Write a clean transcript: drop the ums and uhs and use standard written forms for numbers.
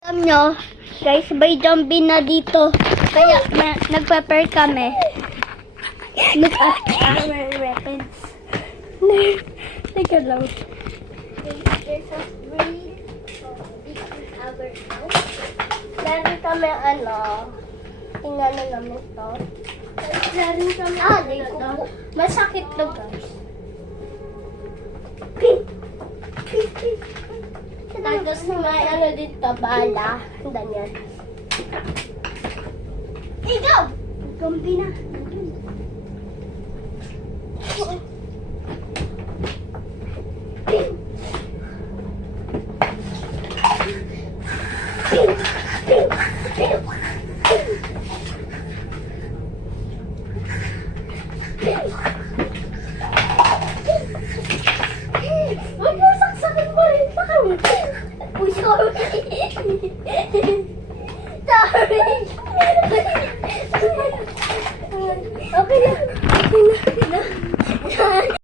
Alam nyo, guys, may zombie na dito. Kaya nag-prepare kami. Look at our weapons. Take a look. There's a breed between our house. Meron kami tingnan na namin to. Meron kami masakit to, guys. Tapos may dito, bala. Ganyan. Ikaw! Zombie na. Huwag mo saksakin mo rin pa kami. Uy, sorry. Sorry. Okay na. Okay na.